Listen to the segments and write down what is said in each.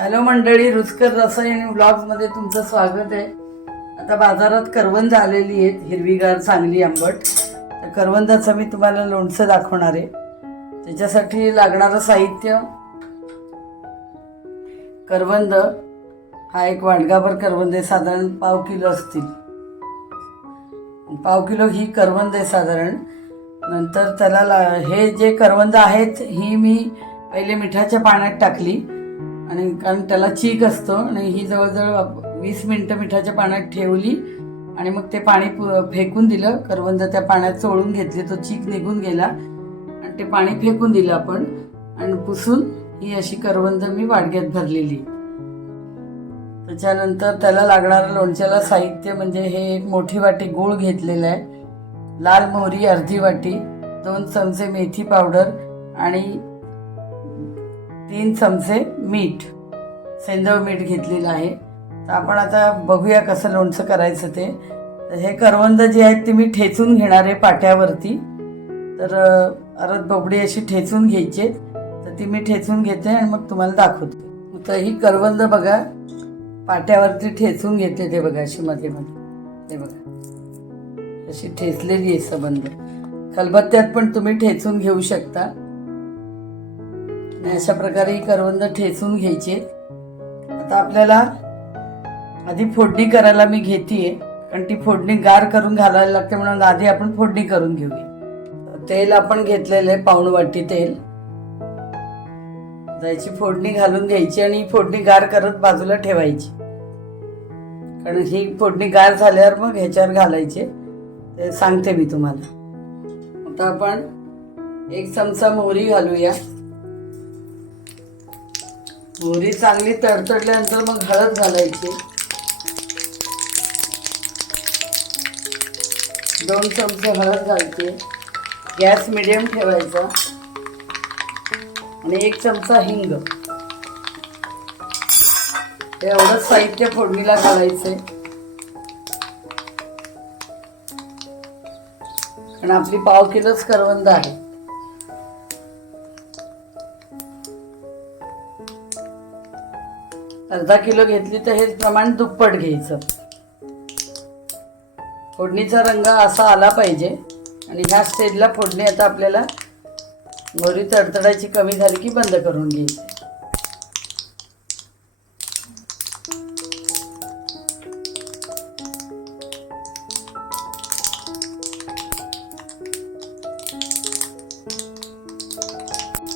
Hello मंडळी रुचकर रसायन आणि व्लॉग्समध्ये तुमचं स्वागत आहे. आता बाजारात करवंद आलेली आहेत हिरवीगार चांगली आंबट. तर करवंदाचं मी तुम्हाला लोणचं दाखवणार आहे. त्याच्यासाठी लागणारं साहित्य करवंद हा एक वाडगाभर करवंद आहे साधारण पाव किलो असतील. पाव किलो ही करवंद आहे साधारण. नंतर त्याला ला हे जे करवंद आहेत ही मी पहिले मिठाच्या पाण्यात टाकली. आणि कारण त्याला चीक असतो आणि ही जवळजवळ वीस मिनटं मिठाच्या पाण्यात ठेवली आणि मग ते पाणी पु- फेकून दिलं. करवंद त्या पाण्यात चोळून घेतले. तो चीक निघून गेला. आणि ते पाणी फेकून दिलं आपण. आणि पुसून ही अशी करवंद मी वाडग्यात भरलेली. त्याच्यानंतर त्याला लागणारं लोणच्याला साहित्य म्हणजे हे एक मोठी वाटी गूळ घेतलेलं आहे. लाल मोहरी अर्धी वाटी दोन चमचे मेथी पावडर आणि तीन चमचे मीठ. सेंदव मीठ घेतलेलं आहे. तर आपण आता बघूया कसं लोणचं करायचं ते. तर हे करवंद जे आहेत ते मी ठेचून घेणार आहे पाट्यावरती. तर अरत अरद बोबडी अशी ठेचून घ्यायची तर ती मी ठेचून घेते आणि मग तुम्हाला दाखवते. तर ही करवंद बघा पाट्यावरती ठेचून घेते ते बघा अशी मध्ये मध्ये. ते बघा. अशी ठेचलेली आहे सबंध. खलबत्त्यात पण तुम्ही ठेचून घेऊ शकता. आणि अशा प्रकारे करवंद ठेचून घ्यायचे. आता आपल्याला आधी फोडणी करायला मी घेतीये कारण ती फोडणी गार करून घालायला लागते म्हणून आधी आपण फोडणी करून घेऊया. तेल आपण घेतलेलं आहे पाऊण वाटी तेल त्याची फोडणी घालून घ्यायची आणि फोडणी गार करत बाजूला ठेवायची. कारण ही फोडणी गार झाल्यावर मग ह्याच्यावर घालायचे. ते सांगते मी तुम्हाला. आता आपण एक चमचा मोहरी घालूया. मोहरी चांगली तडतडल्यानंतर मग हळद घालायची. दोन चमचे हळद घालते. गॅस मिडियम ठेवायचा. आणि एक चमचा हिंग. हे एवढं साहित्य फोडणीला घालायचंय. आणि आपली पाव किलोच करवंद आहे. अर्धा किलो घेतली तर हे प्रमाण दुप्पट घ्यायचं. फोडणीचा रंग असा आला पाहिजे. आणि ह्या स्टेजला फोडणी आता आपल्याला मोहरी तडतडायची कमी झाली की बंद करून घ्यायची.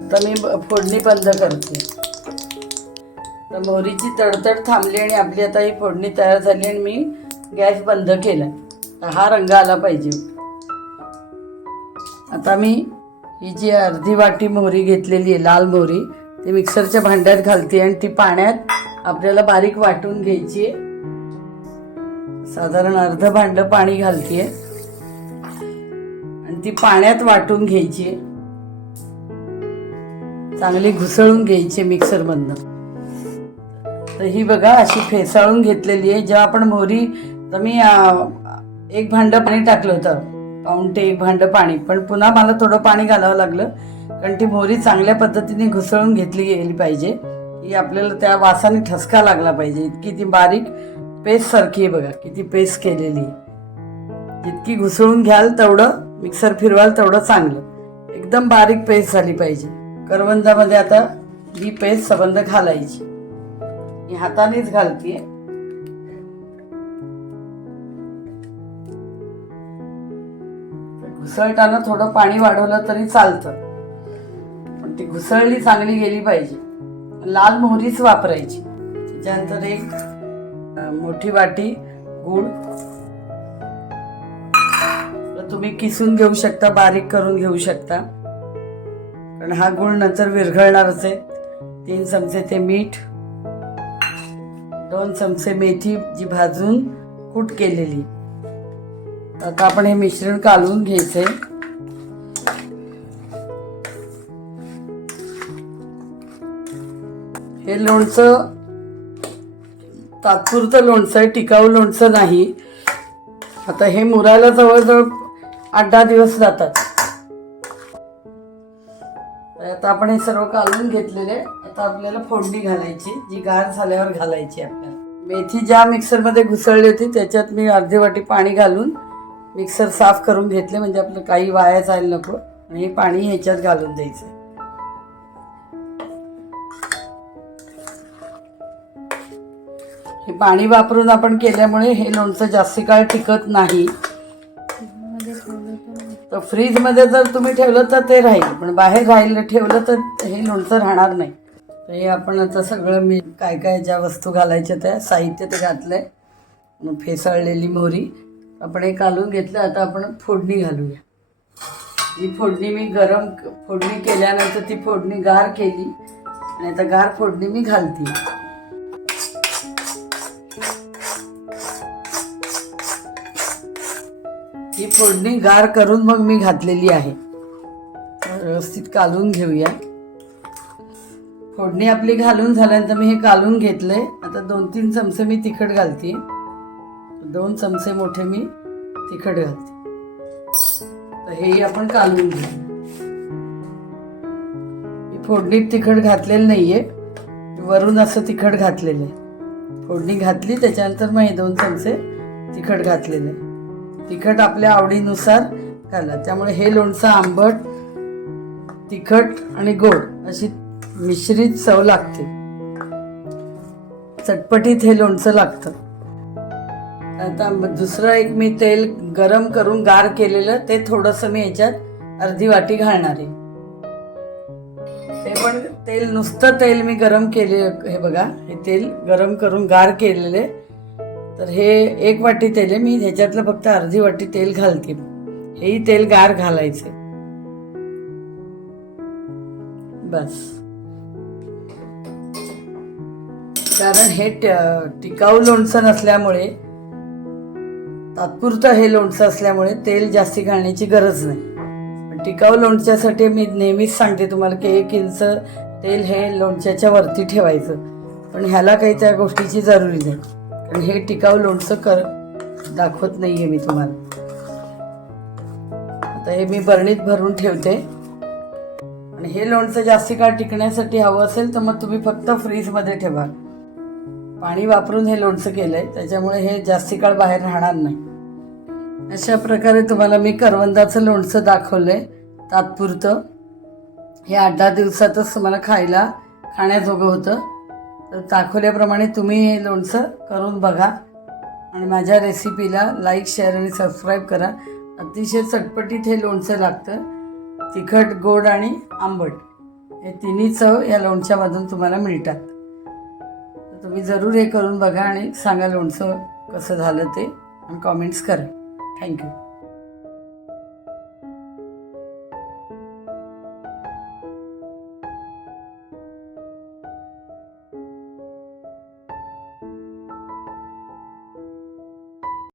आता मी फोडणी बंद करते. तर मोहरीची तडतड थांबली आणि आपली आता ही फोडणी तयार झाली आणि मी गॅस बंद केला. तर हा रंग आला पाहिजे. आता मी ही जी अर्धी वाटी मोहरी घेतलेली आहे लाल मोहरी ती मिक्सरच्या भांड्यात घालते आणि ती पाण्यात आपल्याला बारीक वाटून घ्यायची आहे. साधारण अर्ध भांडं पाणी घालते. आणि ती पाण्यात वाटून घ्यायची आहे. चांगली घुसळून घ्यायची मिक्सरमधनं. तर ही बघा अशी फेसाळून घेतलेली आहे. जेव्हा आपण मोहरी तर मी एक भांडं पाणी टाकलं होतं. पाऊण ते एक भांडं पाणी. पण पुन्हा मला थोडं पाणी घालावं लागलं. कारण ती मोहरी चांगल्या पद्धतीने घुसळून घेतली गेली पाहिजे. की आपल्याला त्या वासाने ठसका लागला पाहिजे. इतकी ती बारीक पेस्ट सारखी आहे बघा. किती पेस्ट केलेली आहे. जितकी घुसळून घ्याल तेवढं मिक्सर फिरवाल तेवढं चांगलं. एकदम बारीक पेस्ट झाली पाहिजे. करवंदामध्ये आता ही पेस्ट सबंध घालायची. मी हातानेच घालतीये घुसळताना थोडं पाणी वाढवलं तरी चालतं. पण ती घुसळली चांगली गेली पाहिजे. लाल मोहरीच वापरायची. त्याच्यानंतर एक मोठी वाटी गूळ. तुम्ही किसून घेऊ शकता बारीक करून घेऊ शकता. कारण हा गुळ नंतर विरघळणारच आहे. तीन चमचे ते मीठ. दोन चमचे मेथी जी भाजून कूट केलेली. आता आपण हे मिश्रण कालवून घ्यायचंय. हे लोणचं तात्पुरतं लोणचं आहे टिकाऊ लोणचं नाही. आता हे मुरायला जवळजवळ आठ दहा दिवस जातात. आता आपण हे सर्व काढून घेतलेले. आता आपल्याला फोडणी घालायची जी गार झाल्यावर घालायची आपल्याला. मेथी ज्या मिक्सरमध्ये घुसळली होती त्याच्यात मी अर्धी वाटी पाणी घालून मिक्सर साफ करून घेतले म्हणजे आपलं काही वाया जायला नको. आणि हे पाणी ह्याच्यात घालून द्यायचं. हे पाणी वापरून आपण केल्यामुळे हे लोणचं जास्त काळ टिकत नाही. तर फ्रीजमध्ये जर तुम्ही ठेवलं तर ते राहील पण बाहेर राहिलं ठेवलं तर हे लोणचं राहणार नाही. तर हे आपण आता सगळं मी काय काय ज्या वस्तू घालायच्या त्या साहित्य ते घातलं मग फेसाळलेली मोहरी आपण हे घालून घेतलं आता आपण फोडणी घालूया. ही फोडणी मी गरम फोडणी केल्यानंतर ती फोडणी गार केली आणि आता गार फोडणी मी घालते. फोडणी गार करून मग मी घातलेली आहे. व्यवस्थित कालून घेऊया. फोडणी आपली घालून झाल्यानंतर मी हे कालून घेतलंय. आता दोन तीन चमचे मी तिखट घालते. दोन चमचे मोठे मी तिखट घालते. तर हेही आपण कालून घेऊ. फोडणीत तिखट घातलेलं नाहीये. वरून असं तिखट घातलेलं आहे. फोडणी घातली त्याच्यानंतर मग हे दोन चमचे तिखट घातलेले आहे. तिखट आपल्या आवडीनुसार घाला त्यामुळे हे लोणचं आंबट तिखट आणि गोड अशी मिश्रित चव लागते. चटपटीत हे लोणचं लागतं. आता दुसरं एक मी तेल गरम करून गार केलेलं ते थोडंसं मी याच्यात अर्धी वाटी घालणार आहे. ते पण तेल नुसतं तेल मी गरम केले हे बघा हे तेल गरम करून गार केलेले. तर हे एक वाटी तेल आहे. मी ह्याच्यातलं फक्त अर्धी वाटी तेल घालते. हेही तेल गार घालायचे बस. कारण हे ट- टिकाऊ लोणचं नसल्यामुळे तात्पुरतं हे लोणचं असल्यामुळे तेल जास्ती घालण्याची गरज नाही. पण टिकाऊ लोणच्यासाठी मी नेहमीच सांगते तुम्हाला की एक इंच तेल हे लोणच्याच्या वरती ठेवायचं. पण ह्याला काही त्या गोष्टीची जरुरी नाही. कारण हे टिकाऊ लोणचं कर दाखवत नाहीये मी तुम्हाला. आता हे मी बरणीत भरून ठेवते. आणि हे लोणचं जास्ती काळ टिकण्यासाठी हवं असेल तर मग तुम्ही फक्त फ्रीजमध्ये ठेवा. पाणी वापरून हे लोणचं केलंय त्याच्यामुळे हे जास्ती काळ बाहेर राहणार नाही. अशा प्रकारे तुम्हाला मी करवंदाचं लोणचं दाखवलंय तात्पुरतं. हे आठ दहा दिवसातच तुम्हाला खायला खाण्याजोगं होतं. तर दाखवल्याप्रमाणे तुम्ही हे लोणचं करून बघा. आणि माझ्या रेसिपीला लाईक शेअर आणि सबस्क्राईब करा. अतिशय चटपटीत हे लोणचं लागतं. तिखट गोड आणि आंबट. हे तिन्ही चव या लोणच्यामधून तुम्हाला मिळतात. तर तुम्ही जरूर हे करून बघा आणि सांगा लोणचं कसं झालं ते. आणि कॉमेंट्स करा. थँक्यू